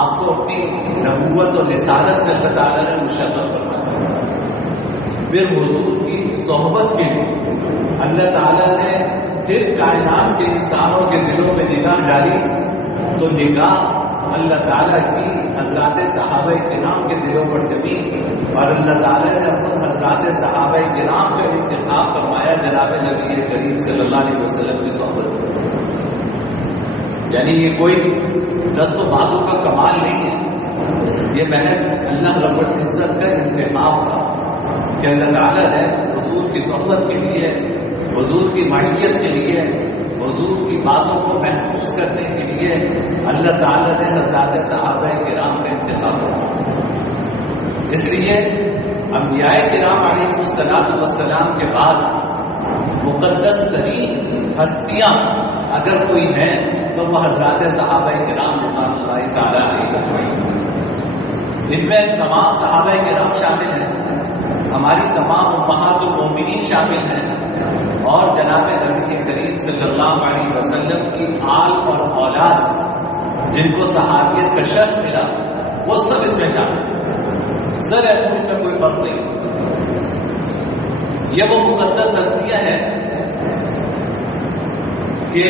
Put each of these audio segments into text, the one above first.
آپ کو اپنی نبوت اور رسالت سے اللہ تعالیٰ نے مشرف فرمایا. پھر حضور کی صحبت کے لیے اللہ تعالیٰ نے پھر کائنات کے انسانوں کے دلوں میں نگاہ ڈالی تو نگاہ اللہ تعالیٰ کی حضرات صحابہ کرام کے دلوں پر جمی اور اللہ تعالیٰ نے اپنے حضرات صحابہ کرام کا انتخاب فرمایا جناب نبی کریم صلی اللہ علیہ وسلم کی صحبت. یعنی یہ کوئی دست و بازو کا کمال نہیں ہے، یہ محض اللہ رب العزت کا انتخاب تھا کہ اللہ تعالیٰ نے حضور کی صحبت کے لیے، حضور کی معیت کے لیے، حضور کی باتوں کو محفوظ کرنے کے لیے اللہ تعالیٰ نے حضرات صحابہ کرام کا انتخاب کیا. اس لیے انبیاء کرام علیہ الصلوۃ والسلام کے بعد مقدس ترین ہستیاں اگر کوئی ہیں تو وہ حضرات صحابہ کرام رضوان اللہ تعالیٰ علیہ اجمعین. ان میں تمام صحابہ کرام شامل ہیں، ہماری تمام امہات المومنین شامل ہیں، اور جناب نبی کریم صلی اللہ علیہ وسلم کی آل اور اولاد جن کو صحابیت کا شرف ملا وہ سب اس میں شامل ہیں. سر اس میں کوئی فرق نہیں. یہ وہ مقدس ہستیاں ہیں کہ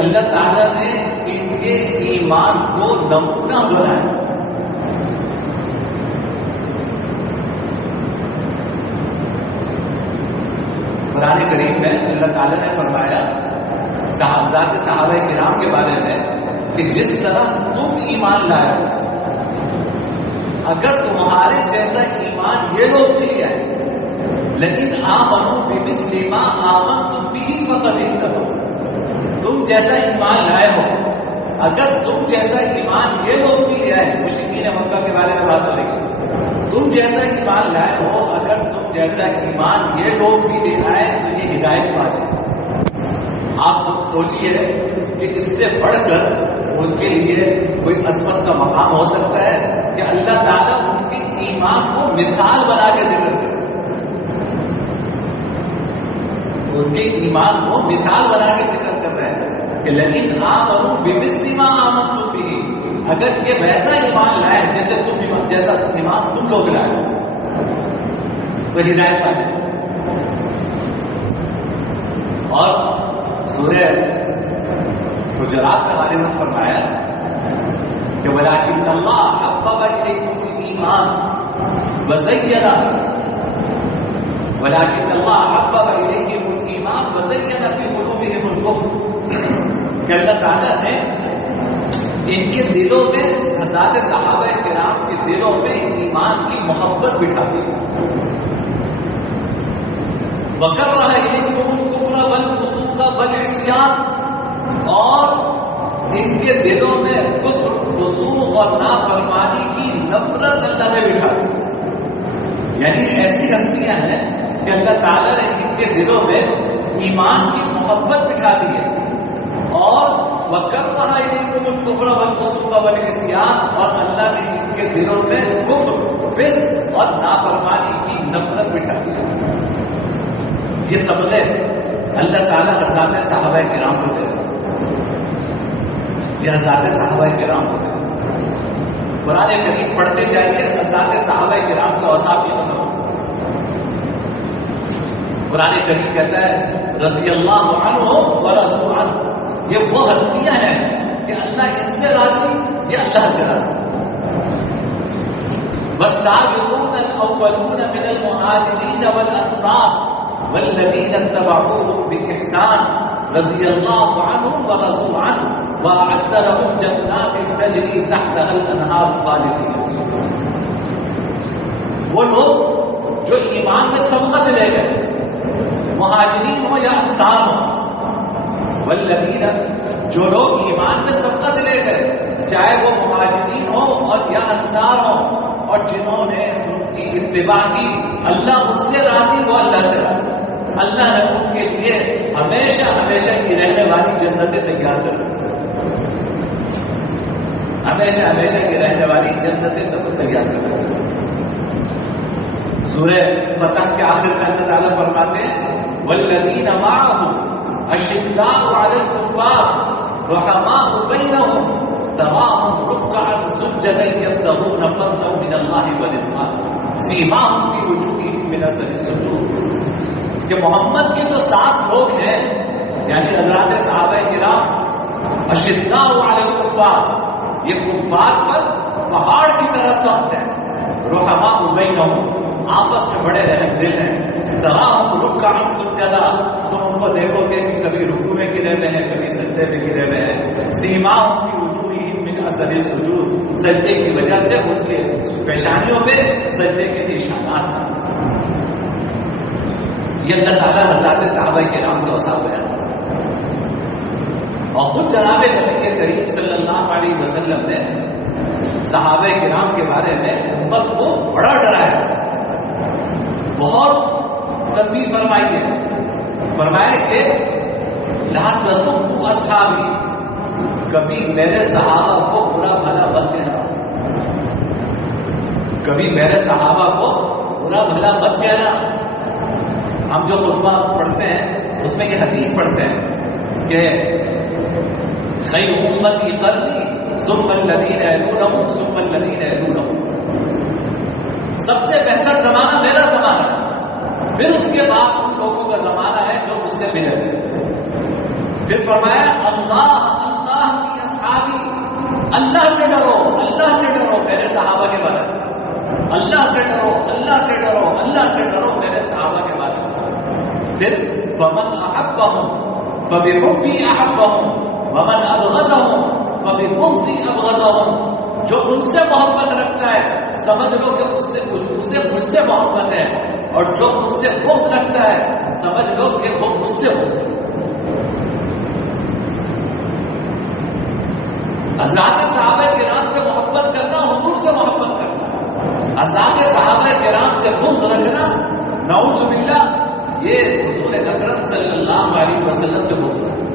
اللہ تعالیٰ نے ان کے ایمان کو نمونہ بنایا. قرآن کریم میں اللہ تعالیٰ نے فرمایا صحابہ کرام کے بارے میں کہ جس طرح تم ایمان لائے اگر تمہارے جیسا ایمان یہ لوگ بھی آئے لیکن آمنوا بمثل ما آمنتم به فقد اهتدوا. تم جیسا ایمان لائے ہو، اگر تم جیسا ایمان یہ لوگ بھی لے آئے، مشرکین مکہ کے بارے میں بات ہو رہی ہے، تم جیسا ایمان لائے ہو، اگر تم جیسا ایمان یہ لوگ بھی لے آئے تو یہ ہدایت پا جائے. آپ سوچئے کہ اس سے بڑھ کر ان کے لیے کوئی عظمت کا مقام ہو سکتا ہے کہ اللہ تعالیٰ ان کے ایمان کو مثال بنا کے ذکر کرے، ان کے ایمان کو مثال بنا کے ذکر کر رہے ہیں کہ لیکن آمنوا بمثل ما آمنتم به. اگر یہ ویسا ایمان لائے جیسا ایمان تم لوگ لائے تو ہدایت پا جائے. اور سورہ حجرات کے بارے میں فرمایا کہ ولکن اللہ حبب الیکم الایمان وزینہ ولكن الله حبب إليهم الإيمان وزين في قلوبهم الكفر. کہ اللہ تعالیٰ نے ان کے دلوں میں حضرات صحابہ کرام کے دلوں میں ایمان کی محبت بٹھا دی. وَكَرَّهَ إِلَيْكُمُ الْكُفْرَ وَالْفُسُوقَ وَالْعِصْيَانَ، اور ان کے دلوں میں کفر، فسوق اور نافرمانی کی نفرت اللہ نے بٹھا دی. یعنی ایسی ہستیاں ہیں کہ اللہ تعالیٰ نے ان کے دلوں میں ایمان کی محبت بٹھا دی ہے. اور وَكَرَّهَ إِلَيْكُمُ الْكُفْرَ وَالْفُسُوقَ وَالْعِصْيَانَ، اور اللہ نے ان کے دلوں میں کفر، فسق اور نافرمانی کی نفرت بٹھا دی ہے. یہ طبقے اللہ تعالیٰ حضرات صحابہ کرام کو دے رہے، یہ حضرات صحابہ کرام کو دے رہے. قرآن کریم پڑھتے جائیے، حضرات صحابہ کرام کے اوصاف کی ختم. قرآن کریم کہتا ہے رضی اللہ عنہ ورضوا عنہ، یہ وہ ہستیاں ہیں کہ اللہ ان سے راضی، یہ اللہ سے راضی. والسابقون الاولون من المهاجرین والانصار والذین اتبعوهم بإحسان رضی اللہ عنهم ورضوا عنہ وأعد لهم جنات تجری تحتها الانہار خالدین. وہ لوگ جو ایمان میں سبقت لے گئے، مہاجرین ہو یا انصار ہو، والذین، جو لوگ ایمان میں سبقت لے گئے چاہے وہ مہاجرین ہو اور یا انصار ہو، اور جنہوں نے ان کی اتباع کی، اللہ اس سے راضی، وہ اللہ سے راضی. اللہ نے ان کے لیے ہمیشہ ہمیشہ کی رہنے والی جنتیں تیار کر دی، ہمیشہ ہمیشہ کی رہنے والی جنتیں تب تیار کر دی. سورہ فتح کے آخر میں اللہ تعالیٰ فرماتے ہیں والذین معه اشداء علی الکفار رحماء بینہم تراہم رکعا سجدا يبتغون فضلا من الله ورضوانا سیماہم فی وجوہہم من اثر السجود، کہ محمد کے جو 7 لوگ ہیں یعنی حضرات صحابہ کرام اشداء علی الکفار، یہ کفار پر پہاڑ کی طرح سخت ہے، رحماء بینہم آپس میں بڑے رحم دل ہیں، تراہم رکعا سجدا تم ان کو دیکھو گے کہ کبھی رکوع میں گرے ہوئے ہیں کبھی سجدے میں گرے ہوئے ہیں، سیماہم فی وجوہہم من اثر السجود، سجدے کی وجہ سے ان کے پیشانیوں پہ سجدے کے نشانات ہیں۔ یہ اللہ تعالیٰ حضرات صحابہ کرام کا اوصاف بیان، اور خود جناب نبی کریم صلی اللہ علیہ وسلم نے صحابہ کرام کے بارے میں امت کو بڑا ڈرایا، بہت تنبیہ فرمائی ہے، فرمایا کہ لا تسبوا اصحابی، کبھی میرے صحابہ کو برا بھلا مت کہنا، کبھی میرے صحابہ کو برا بھلا مت کہنا۔ ہم جو خطبہ پڑھتے ہیں اس میں یہ حدیث پڑھتے ہیں کہ خیر امتی قرنی ثم الذین یلونہم ثم الذین یلونہم، سب سے بہتر زمانہ میرا زمانہ ہے، پھر اس کے بعد ان لوگوں کا زمانہ ہے جو مجھ سے ملے۔ پھر فرمایا اللہ اللہ کی اصحابی، اللہ سے ڈرو، اللہ سے ڈرو میرے صحابہ کے بارے میں، اللہ سے ڈرو، اللہ سے ڈرو، اللہ سے ڈرو میرے صحابہ کے بارے میں۔ پھر فمن احبهم فبحبی احبهم ومن ابغضهم فببغضی ابغضهم، جو ان سے محبت رکھتا ہے سمجھ لو کہ اس سے مجھ سے محبت ہے، اور جو مجھ سے بغض رکھتا ہے سمجھ لو کہ وہ مجھ سے بغض ہے۔ حضرات صحابہ کرام سے محبت کرنا حضور سے محبت کرنا، حضرات صحابہ کرام سے بغض رکھنا نعوذ باللہ یہ حضور اکرم صلی اللہ علیہ وسلم سے بغض رکھنا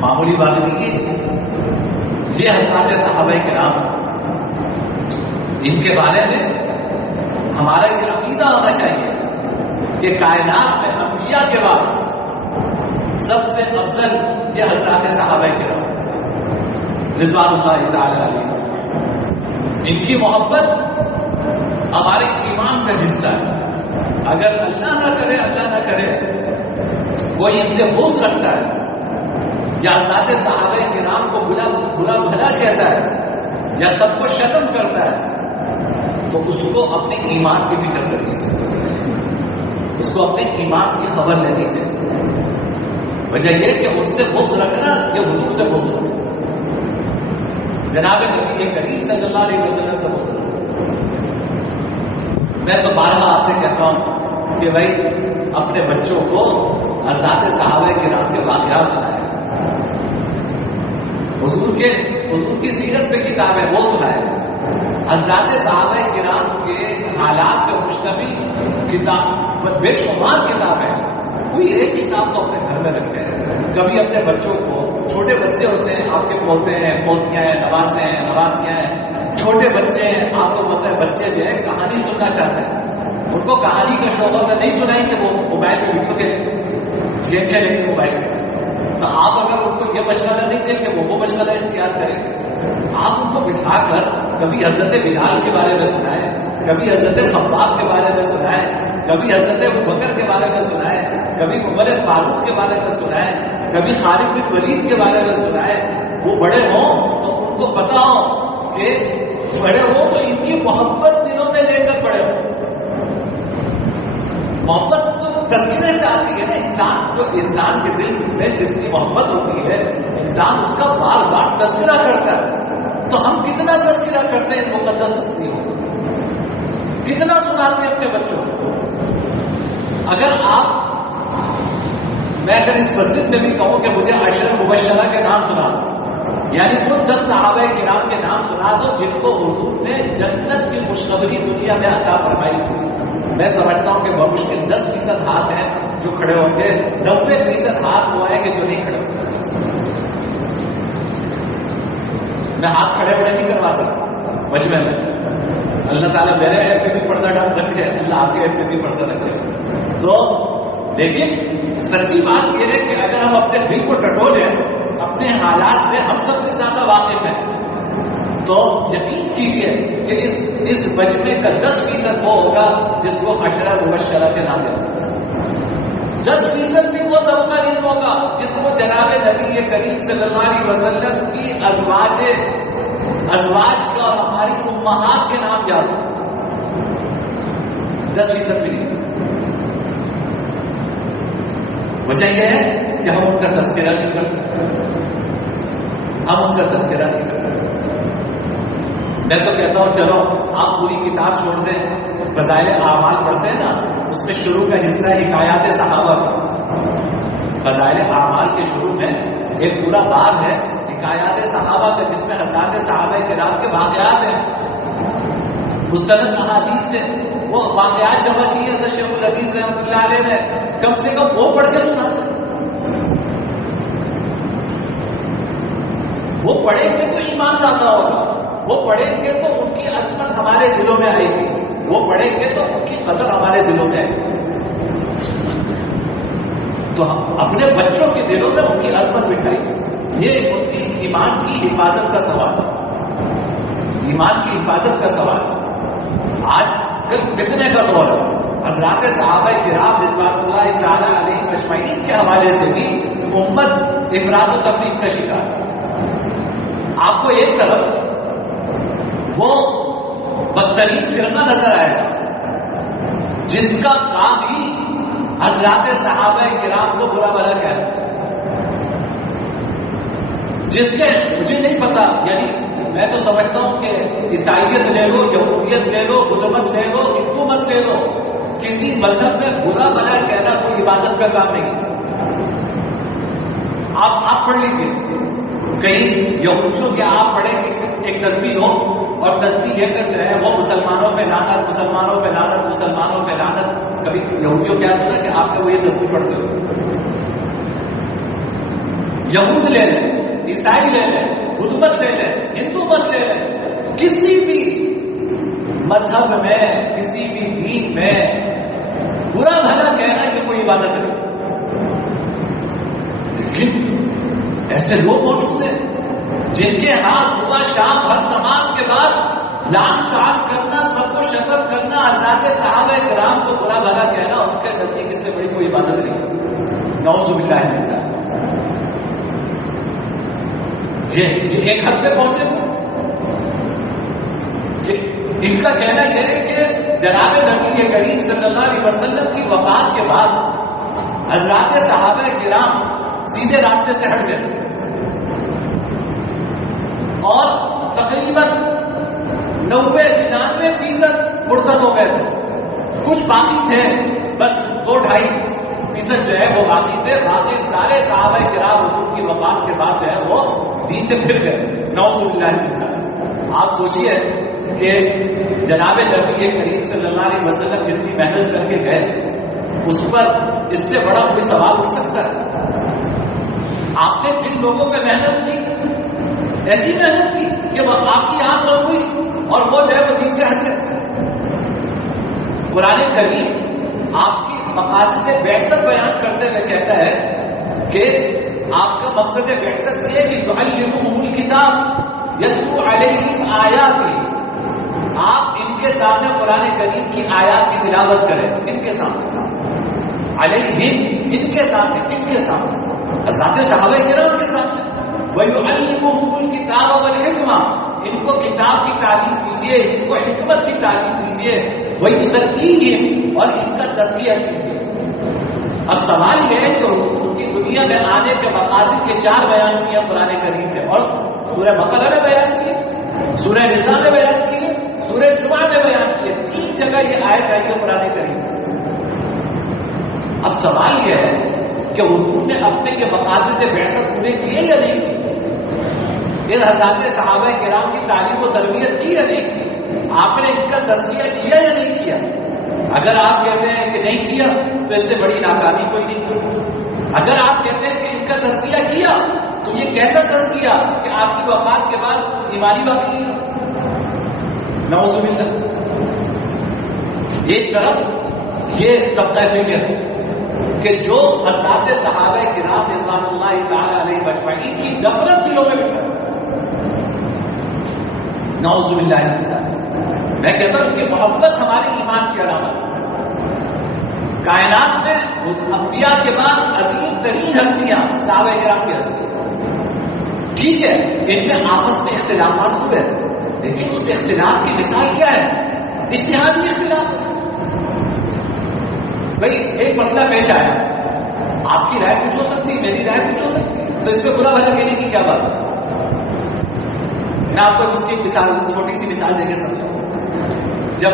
معمولی بات نہیں ہے۔ یہ حضرات صحابہ کرام، ان کے بارے میں ہمارا یہ عقیدہ ہونا چاہیے کہ کائنات میں انبیاء کے بعد سب سے افضل یہ حضرات صحابہ کرام رضوان اللہ تعالی علیہ، ان کی محبت ہمارے ایمان کا حصہ ہے۔ اگر اللہ نہ کرے کوئی ان سے بغض رکھتا ہے یا حضرات صحابہ کرام کو برا بھلا کہتا ہے یا سب کو شتم کرتا ہے تو اس کو اپنے ایمان کی فکر کرنی چاہیے، اس کو اپنے ایمان کی خبر لینی چاہیے۔ وجہ یہ کہ ان سے بغض رکھنا یہ حضور سے بغض رکھنا، جناب نبی کریم صلی اللہ علیہ وسلم سے بغض رکھنا۔ میں تو بارہا آپ سے کہتا ہوں کہ بھائی اپنے بچوں کو حضرات صحابہ کرام کے واقعات سنائیں، حضور کی سیرت پہ کتاب ہے وہ سنائیں، حضرات صحابہ کرام کے حالات پہ مشتمل کتاب بے شمار کتاب ہے، کوئی ایک کتاب تو اپنے گھر میں رکھتے ہیں۔ کبھی اپنے بچوں کو، چھوٹے بچے ہوتے ہیں آپ کے پوتے ہیں پوتیاں ہیں نواسے ہیں نواسیاں ہیں، چھوٹے بچے ہیں، آپ کو پتہ ہے بچے جو ہے کہانی سننا چاہتے ہیں، ان کو کہانی کا شوق ہوتا نہیں سنائیں کہ وہ موبائل پہ ویڈیو کے گیم کھیلیں گے موبائل پہ، تو آپ اگر ان کو یہ مشغلہ نہیں دیں کہ وہ مشغلہ اختیار کریں، آپ ان کو بٹھا کر کبھی حضرت بلال کے بارے میں سنائیں، کبھی حضرت خباب کے بارے میں سنائیں، کبھی حضرت بکر کے بارے میں سنائیں، کبھی عمر فاروق کے بارے میں سنائیں، کبھی خالد بن ولید کے بارے میں سنائیں۔ وہ بڑے ہوں تو ان کو پتا ہو کہ بڑے ہوں تو ان کی محبت دلوں میں لے کر بڑے ہوں۔ محبت تو تذکرے سے آتی ہے نا، انسان کے دل میں جس کی محبت ہوتی ہے انسان اس کا بار بار تذکرہ کرتا ہے۔ تو ہم کتنا تذکرہ کرتے ہیں مقدس ہستیوں کو، کتنا سناتے ہیں اپنے بچوں کو۔ اگر میں اس مسجد میں بھی کہوں کہ مجھے عشر مبشرہ کے نام سنا دو، یعنی خود 10 صحابہ کرام کے نام سنا دو جن کو حضور نے جنت کی خوشخبری دنیا میں عطا فرمائی تھی، میں سمجھتا ہوں کہ بمشکل 10% ہاتھ ہیں جو کھڑے ہوں گے، 90% ہاتھ وہ ہے کہ جو نہیں کھڑے ہوں گے۔ میں ہاتھ کھڑے ہوئے نہیں کرواتا مجمع میں، اللہ تعالیٰ میرے ایپ پہ بھی پردہ ڈال رکھے، اللہ آپ کے ایپ پہ بھی پردہ رکھے۔ تو دیکھیں سچی بات یہ ہے کہ اگر ہم اپنے دل کو ٹٹولیں، اپنے حالات سے ہم سب سے زیادہ واقف ہیں، تو یقین کیجیے کہ اس مجمع کا 10% وہ ہوگا جس کو عشرہ مبشرہ کے نام ہے، 10% بھی وہ طبقہ نہیں ہوگا جس کو جناب نبی کریم صلی اللہ علیہ وسلم کی ازواج کا اور ہماری امہات کے نام یاد ہو، 10% بھی نہیں۔ وجہ یہ ہے کہ ہم ان کا تذکرہ نہیں کرتے، ہم ان کا تذکرہ نہیں کرتے۔ میں تو کہتا ہوں چلو آپ پوری کتاب چھوڑ دیں، فضائل اعمال پڑھتے ہیں نا، اس میں شروع کا حصہ حکایات صحابہ کا، فضائل اعمال کے شروع میں ایک پورا باب ہے حکایات صحابہ کا، جس میں حضرات صحابہ کرام کے واقعات ہیں، مستند احادیث سے وہ واقعات جمع کیے حضرت شیخ الحدیث رحمۃ اللہ علیہ نے، کم سے کم وہ پڑھ کے سنا، وہ پڑھیں گے تو ایمان تازہ ہوگا، وہ پڑھیں گے تو ان کی عظمت ہمارے دلوں میں آئے گی، وہ پڑھیں گے تو ان کی قدر ہمارے دلوں میں آئے گی، تو ہم اپنے بچوں کے دلوں میں ان کی عظمت بٹھائیں گے۔ یہ ان کی ایمان کی حفاظت کا سوال ہے، ایمان کی حفاظت کا سوال ہے۔ آج کل فتنے کا دور ہے، حضرات صحابہ کرام رضوان اللہ تعالی علیہ اجمعین کے حوالے سے بھی امت افراد و تفریق کا شکار ہے۔ آپ کو ایک طرف وہ بدترین فرقہ نظر آئے گا جس کا کام ہی حضرات صحابہ کرام کو برا بھلا کہنا، جس کے مجھے نہیں پتا، یعنی میں تو سمجھتا ہوں کہ عیسائیت لے لو، یہودیت لے لو، بدمت لے لو، ہندو مت لے لو، کسی مذہب میں برا بھلا کہنا کوئی عبادت کا کام نہیں۔ آپ پڑھ لیجیے، کہیں یہودیوں کے آپ پڑھیں کہ ایک تصویر ہو اور تصویر یہ کر جو ہے وہ مسلمانوں پہ لعنت، مسلمانوں پہ لعنت، مسلمانوں پہ لعنت، کبھی یہودیوں کیا سنا کہ آپ نے وہ یہ تصویر پڑھتے ہو؟ یہود لے لیں، عیسائی لے لیں، بدھ مت لے لیں، ہندو مت لے لیں، کسی بھی مذہب میں، کسی بھی دین میں برا بھلا کہنا کہ کوئی عبادت نہیں، لیکن ایسے لوگ موجود ہیں جن کے ہاتھ صبح شام ہر نماز کے بعد لعن طعن کرنا، سب کو شتم کرنا، حضرات صحابہ کرام کو برا بھلا کہنا ان کے نزدیک اس سے بڑی کوئی عبادت نہیں۔ نعوذ باللہ من ذلک۔ یہ ایک حد پہ پہنچے، ان کا کہنا یہ ہے کہ جناب نبی کریم صلی اللہ علیہ وسلم کی وفات کے بعد حضرات صحابہ کرام سیدھے راستے سے ہٹ گئے اور تقریباً 90-99% مرتد ہو گئے تھے، کچھ باقی تھے، بس 2-2.5% جو ہے وہ باقی تھے، باقی سارے صحابہ کرام حضور کی وفات کے بعد جو ہے وہ دین سے پھر گئے، نعوذ باللہ من ذلک۔ آپ سوچئے کہ جناب نبی کریم صلی اللہ علیہ وسلم جتنی محنت کر کے گئے اس پر اس سے بڑا کوئی سوال ہو سکتا ہے؟ آپ نے جن لوگوں پہ محنت کی، ایسی محنت کی کہ وہ آپ کی آنکھ بند ہوئی اور وہ جو ہے وہ دین سے ہٹ گئے۔ قرآن کریم آپ کی مقاصد بعثت بیان کرتے ہوئے کہتا ہے کہ آپ کا مقصد بعثت یہ کہ تعلمهم الکتاب یتلو علیہم آیاتی، آپ ان کے سامنے قرآن کریم کی آیات کی تلاوت کریں، ان کے سامنے، علیہم، ان کے سامنے، ان کے سامنے، حضرات صحابہ کرام کے سامنے، وَيُعَلِّمُهُمُ الْكِتَابَ وَالْحِکْمَةَ، ان کو کتاب کی تعلیم دیجیے، ان کو حکمت کی تعلیم دیجیے، وَيُزَكِّيهِمْ، اور ان کا تزکیہ کیجیے۔ اب سوال یہ ہے کہ حضور کی دنیا میں آنے کے مقاصد کے 4 بیان کیے قرآن کریم میں، اور سورہ بقرہ میں بیان کیے، سورہ نساء میں بیان کیے، سورہ جمعہ میں بیان کیے، 3 جگہ یہ آیت آئی ہے قرآن کریم۔ اب سوال یہ ہے کہ حضور نے اپنے کے مقاصد بعثت پورے کیے یا نہیں کیے؟ ان حضرات صحابہ کرام کی تعلیم و تربیت کی یا نہیں کی؟ آپ نے ان کا تزکیہ کیا یا نہیں کیا؟ اگر آپ کہتے ہیں کہ نہیں کیا تو اس سے بڑی ناکامی کوئی نہیں۔ اگر آپ کہتے ہیں کہ ان کا تزکیہ کیا تو یہ کیسا تزکیہ کہ آپ کی وفات کے بعد ایمانی باقی نہیں ہے؟ نعوذ باللہ۔ ایک طرف یہ طبقہ فکر ہے کہ جو حضرات صحابہ کرام رضوان اللہ تعالی علیہ اجمعین کی نفرت دلوں میں بٹھا. نعوذ باللہ من ذالک. میں کہتا ہوں کہ محبت ہمارے ایمان کی علامت ہے. کائنات میں انبیاء کے بعد عظیم ترین ہستیاں صحابہ کرام کی ہستیاں. ٹھیک ہے ان میں آپس میں اختلافات ہوئے لیکن اس اختلاف کی مثال کیا ہے؟ اجتہادی اختلاف. بھائی ایک مسئلہ پیش آیا, آپ کی رائے کچھ ہو سکتی ہے, میری رائے کچھ ہو سکتی ہے, تو اس پہ برا بھلا کہنے کی کیا بات ہے؟ میں آپ کو اس کی مثال چھوٹی سی مثال دے کے سمجھاؤں. جب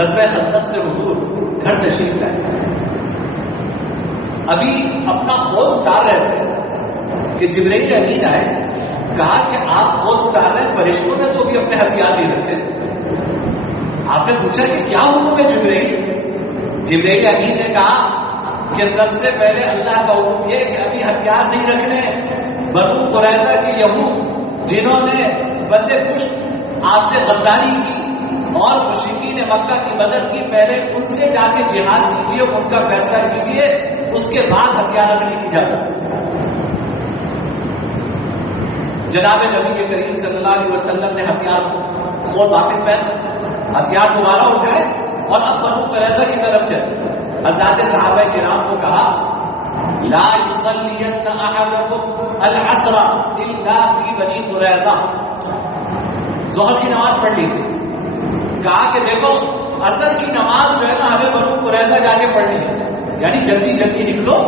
غزوہ خندق سے حضور گھر تشریف لائے, ابھی اپنا خود اتار رہے تھے کہ جبرائیل امین آئے, کہا کہ آپ خود اتار رہے ہیں, فرشتوں نے تو بھی اپنے ہتھیار نہیں رکھے. آپ نے پوچھا کہ کیا حکم ہے جبرائیل؟ جبرائیل امین نے کہا کہ سب سے پہلے اللہ کا حکم یہ کہ ابھی ہتھیار نہیں رکھنے. بنو قریظہ کے یہود جنہوں نے بس پشت آپ سے غداری کی اور مشرکین مکہ کی مدد کی, پہلے ان سے جا کے جہاد کیجیے, ان کا فیصلہ کیجیے, اس کے بعد ہتھیار رکھنے کی اجازت. جناب نبی کے کریم صلی اللہ علیہ وسلم نے ہتھیار خود واپس پہن, ہتھیار دوبارہ اٹھائے اور اب بنو قریظہ کی طرف چلے. حضرات صحابہ کرام کو کہا لا یصلین احدکم العصر الا فی بنی قریظہ. ظہر کی نماز پڑھ لی تھی, کہا کہ دیکھو عصر کی نماز جو ہے نا ہمیں بنو قریظہ جا کے پڑھنی ہے, یعنی جلدی جلدی نکلو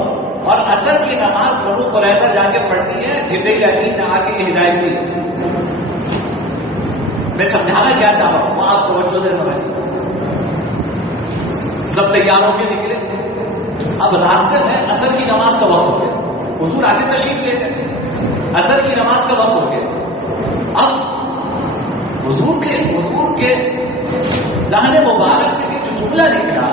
اور عصر کی نماز بنو قریظہ جا کے پڑھنی ہے. جبرائیل امین نے آ کے یہ ہدایت دی. میں سمجھانا کیا چاہ رہا ہوں, آپ توجہ سے سمجھیں. سب تیار ہو کے نکلے, اب راستے میں عصر کی نماز کا وقت ہو گیا. حضور آگے تشریف لے گئے, عصر کی نماز کا وقت ہو گیا. اب حضور کے ذہن مبارک سے یہ جو جملہ نکلا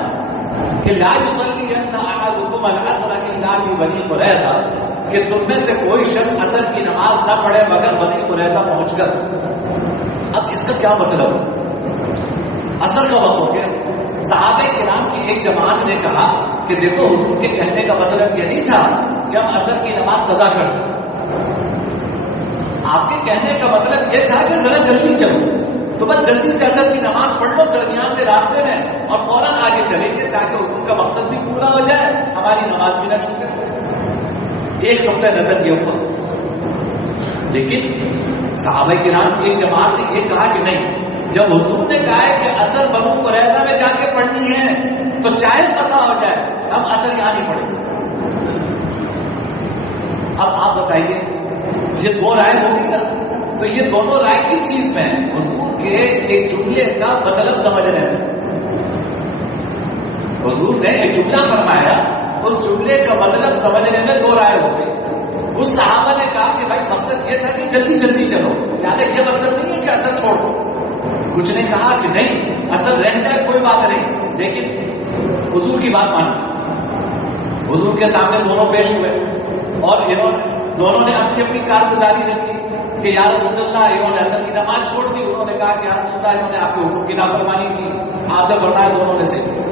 کہ لا یصلین احدکم العصر الا فی بنی قریظہ, کہ تم میں سے کوئی شخص عصر کی نماز نہ پڑھے مگر بنی قریظہ پہنچ کر. اب اس کا کیا مطلب ہے؟ عصر کا وقت ہو گیا. صحابہ کرام کی ایک جماعت نے کہا کہ دیکھو حضور کے کہنے کا مطلب یہ نہیں تھا کہ ہم عصر کی نماز قضا کر دیں. آپ کے کہنے کا مطلب یہ تھا کہ ذرا جلدی چلو, تو بس جلدی سے عصر کی نماز پڑھ لو درمیان کے راستے میں اور فوراً آگے چلیں گے تاکہ حضور کا مقصد بھی پورا ہو جائے, ہماری نماز بھی نہ چھوٹے. ایک نقطہ نظر یہ اوپر. لیکن صحابہ کرام کی ایک جماعت نے یہ کہا کہ نہیں, جب حضور نے کہا ہے کہ عصر بنو قریظہ میں جا کے پڑھنی ہے تو چاہے قضا ہو جائے, ہم عصر یہاں نہیں پڑھیں گے. اب آپ بتائیے یہ دو رائے ہوگی نا, تو یہ دونوں رائے کس چیز میں ہے؟ حضور کے ایک جملے کا مطلب سمجھنے میں. حضور نے ایک جملہ فرمایا, اس جملے کا مطلب سمجھنے میں دو رائے ہو گئی. اس صحابہ نے کہا کہ بھائی مقصد یہ تھا کہ جلدی جلدی چلو, یعنی یہ مطلب نہیں ہے کہ عصر چھوڑ دو. کچھ نے کہا کہ نہیں عصر رہ جائے کوئی بات نہیں, لیکن حضور کی بات مانو. حضور کے سامنے دونوں پیش ہوئے اور دونوں نے اپنی اپنی کارگزاری رکھی کہ یا رسول اللہ, انہوں نے عصر کی نماز چھوڑ دی. انہوں نے کہا کہ یا رسول اللہ, انہوں نے آپ کے حکم کی نافرمانی کی. آپ نے فرمایا دونوں نے صحیح کیا,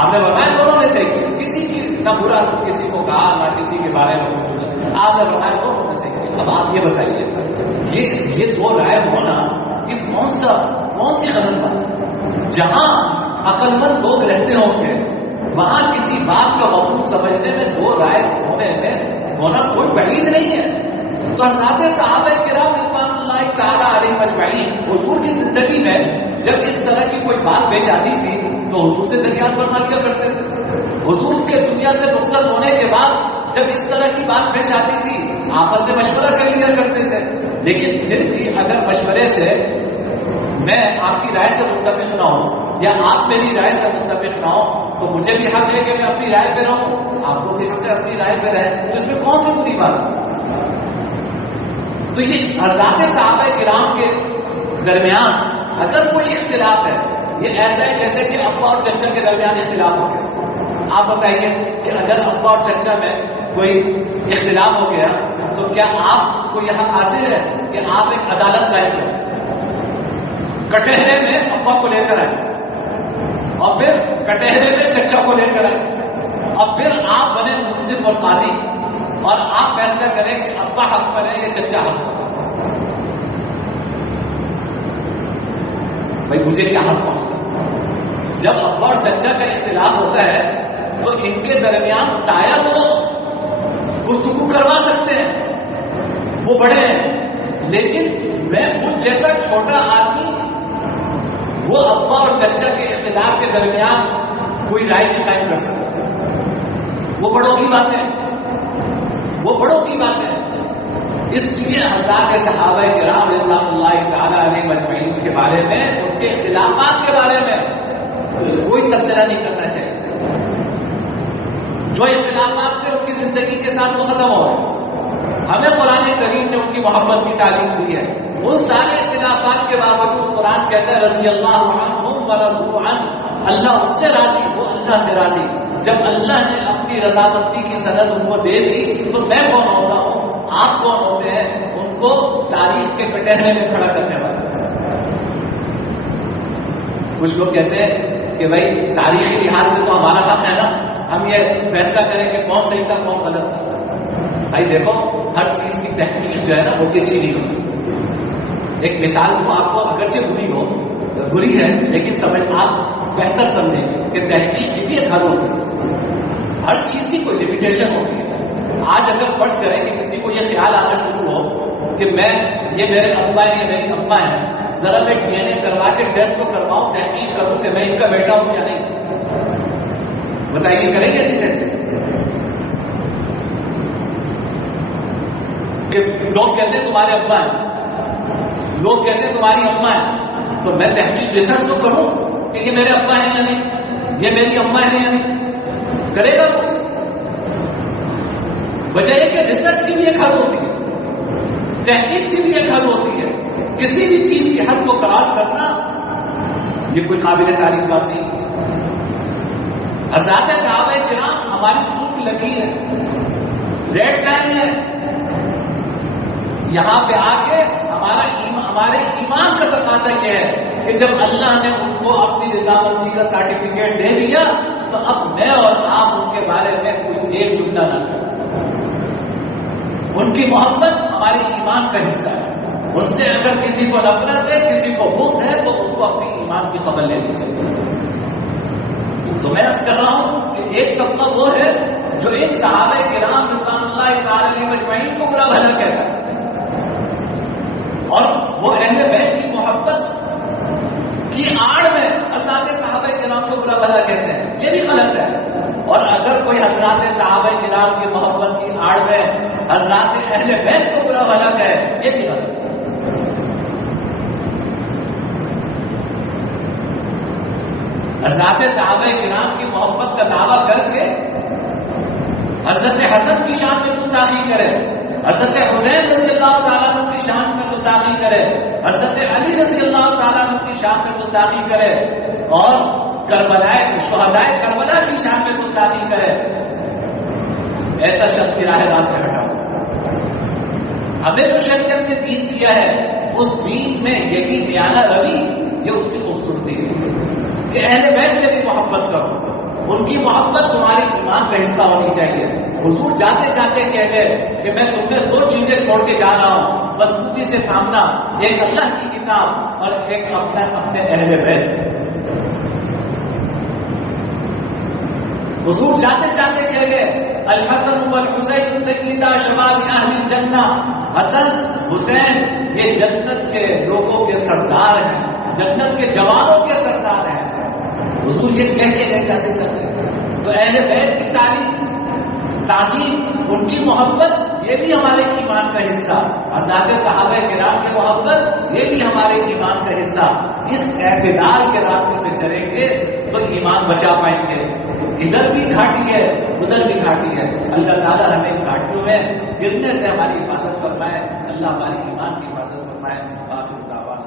آپ نے فرمایا دونوں نے صحیح کیا. کسی کی نہ برا کسی کو کہا نہ کسی کے بارے میں آپ نے فرمایا دونوں نے صحیح کیا. اب آپ یہ بتائیے یہ دو رائے ہونا یہ کون سی غلط بات ہے؟ جہاں عقل مند لوگ رہتے ہوں گے وہاں کسی بات کا مفہوم سمجھنے میں دو رائے ہونا کوئی بعید نہیں ہے. تو حضرات صحابہ کرام رضوان اللہ تعالی علیہ اجمعین حضور کی زندگی میں جب اس طرح کی کوئی بات پیش آتی تھی تو حضور سے دریافت فرما لیا کرتے تھے. حضور کے دنیا سے رخصت ہونے کے بعد جب اس طرح کی بات پیش آتی تھی آپس میں مشورہ کر لیا کرتے تھے. لیکن پھر بھی اگر مشورے سے میں آپ کی رائے سے متفق نہ ہوں یا آپ میری رائے سے متفق نہ ہوں تو مجھے بھی حق ہے کہ میں اپنی رائے پہ رہوں, آپ کو بھی حق ہے اپنی رائے پہ رہے. تو اس میں کون سی بری بات ہے؟ تو یہ حضرات صحابہ کرام کے درمیان اگر کوئی اختلاف ہے یہ ایسا ہے جیسے کہ ابا اور چچا کے درمیان اختلاف ہو گیا. آپ بتائیے کہ اگر ابا اور چچا میں کوئی اختلاف ہو گیا تو کیا آپ کو یہاں حاصل ہے کہ آپ ایک عدالت قائم کریں, کٹہرے میں ابا کو لے کر آئے اور پھر کٹہرے میں چچا کو لے کر آئے؟ اور پھر آپ بنے منصف اور قاضی اور آپ فیصلہ کریں کہ ابا حق پر ہے یا چچا حق پر؟ بھائی مجھے کیا حق پہنچتا؟ جب ابا اور چچا کا اختلاف ہوتا ہے تو ان کے درمیان تایا تو گفتگو کروا سکتے ہیں، وہ بڑے ہیں، لیکن میں مجھ جیسا چھوٹا آدمی وہ ابا اور چچا کے اختلاف کے درمیان کوئی رائے نہیں قائم کر سکتا۔ وہ بڑوں کی بات ہے، وہ بڑوں کی بات ہے۔ اس لیے حضرات صحابہ کرام رضوان اللہ تعالی علیہ مجمعین کے بارے میں، ان کے اختلافات کے بارے میں کوئی تبصرہ نہیں کرنا چاہیے۔ جو اختلافات تھے ان کی زندگی کے ساتھ وہ ختم ہو گئے۔ ہمیں قرآن کریم نے ان کی محبت کی تعلیم دی ہے۔ ان سارے اختلافات کے باوجود قرآن کہتا ہے رضی اللہ عنہم ورضوا عنہ، اللہ ان سے راضی، وہ اللہ سے راضی۔ جب اللہ نے اپنی رضامندی کی سند ان کو دے دی تو میں کون ہوتا ہوں، آپ کون ہوتے ہیں ان کو تاریخ کے کٹہرے میں کھڑا کرنے والے؟ کچھ لوگ کہتے ہیں کہ بھائی تاریخی لحاظ سے تو ہمارا حق ہے نا، ہم یہ فیصلہ کریں کہ کون صحیح تھا کون غلط تھا۔ بھائی دیکھو، ہر چیز کی تحقیق جو ہے نا وہ کچھ نہیں ہوتی۔ ایک مثال کو آپ کو اگرچہ بری ہے لیکن سمجھ آپ بہتر سمجھیں کہ تحقیق کی بھی ایک حد ہوتی ہے، ہر چیز کی کوئی لمیٹیشن ہوتی ہے۔ آج اگر فرض کریں کہ کسی کو یہ خیال آنا شروع ہو کہ یہ میرے ابا ہیں، یہ میری ابا ہیں، ذرا میں ڈی این اے کروا کے ٹیسٹ کو کرواؤں، تحقیق کروں کہ میں ان کا بیٹا ہوں یا نہیں، بتائیے کریں گے ایسی ٹیسٹ؟ کہ لوگ کہتے ہیں تمہارے ابا ہیں، لوگ کہتے ہیں تمہاری اماں ہیں، تو میں تحقیق ریسرچ تو کروں کہ یہ میرے ابا ہیں یا نہیں، یہ میری اماں ہیں یا نہیں، کرے گا تو؟ وجہ ہے کہ ریسرچ کی بھی ایک حد ہوتی ہے، تحقیق کی بھی ایک حد ہوتی ہے۔ کسی بھی چیز کی حد کو کراس کرنا یہ کوئی قابل تعریف بات نہیں۔ حضرات صحابہ کرام ہماری سکول کی لکیر ہے، ریڈ لائن ہے۔ یہاں پہ آ کے ہمارے ایمان کا تقاضا یہ ہے کہ جب اللہ نے ان کو اپنی رضامندی کا سرٹیفکیٹ دے دیا تو اب میں اور آپ ان کے بارے میں کوئی ایک جملہ نہ کریں۔ ان کی محبت ہمارے ایمان کا حصہ ہے، اس سے اگر کسی کو نفرت ہے، کسی کو بغض ہے تو اس کو اپنی ایمان کی خبر لینی چاہیے۔ تو میں عرض کر رہا ہوں کہ ایک طبقہ وہ ہے جو ایک صحابہ کرام رضوان اللہ تعالی علیہ مجمعین کو برا بھلا کہتا ہے، اور وہ اہل بیت کی محبت کی آڑ میں حضرات صحابہ کرام کو برا بھلا کہتے ہیں، یہ بھی غلط ہے۔ اور اگر کوئی حضرات صحابہ کرام کی محبت کی آڑ میں حضرات اہل بیت کو برا بھلا کہے، یہ بھی غلط ہے۔ حضرات صحابہ کرام کی محبت کا دعویٰ کر کے حضرت حسن کی شان میں گستاخی کرے، حضرت حسین رضی اللہ تعالیٰ عنہ کی شان میں گستاخی کرے، حضرت علی رضی اللہ تعالیٰ عنہ کی شان میں گستاخی کرے، اور شہدائے کربلا کی شان میں گستاخی کرے، ایسا شخص کی راہ راست سے ہٹا۔ ہمیں جو شریعت نے دین دیا ہے اس دین میں یہی بیانہ روی، یہ اس کی خوبصورتی ہے کہ اہل بیت سے بھی محبت کرو، ان کی محبت تمہاری ایمان کا حصہ ہونی چاہیے۔ حضور جاتے جاتے کہہ گئے کہ میں تمہیں دو چیزیں چھوڑ کے جا رہا ہوں، مضبوطی سے سامنا، ایک اللہ کی کتاب اور ایک اپنے اہل بیت۔ حضور جاتے جاتے کہہ گئے الحسن والحسین سیدا شباب اہل الجنہ، حسن حسین یہ جنت کے لوگوں کے سردار ہیں، جنت کے جوانوں کے سردار ہیں۔ حضور یہ کہہ کے لے جاتے چلتے۔ تو اہل بیت کی تعظیم، ان کی محبت یہ بھی ہمارے ایمان کا حصہ، حضرات صحابہ کرام کی محبت یہ بھی ہمارے ایمان کا حصہ۔ اس اعتدال کے راستے پہ چلیں گے تو ایمان بچا پائیں گے۔ ادھر بھی گھاٹی ہے ادھر بھی گھاٹی ہے، اللہ تعالیٰ ہمیں گھاٹیوں میں گرنے سے ہماری حفاظت فرمائے، اللہ ہماری ایمان کی حفاظت فرمائے۔ آخر دعوانا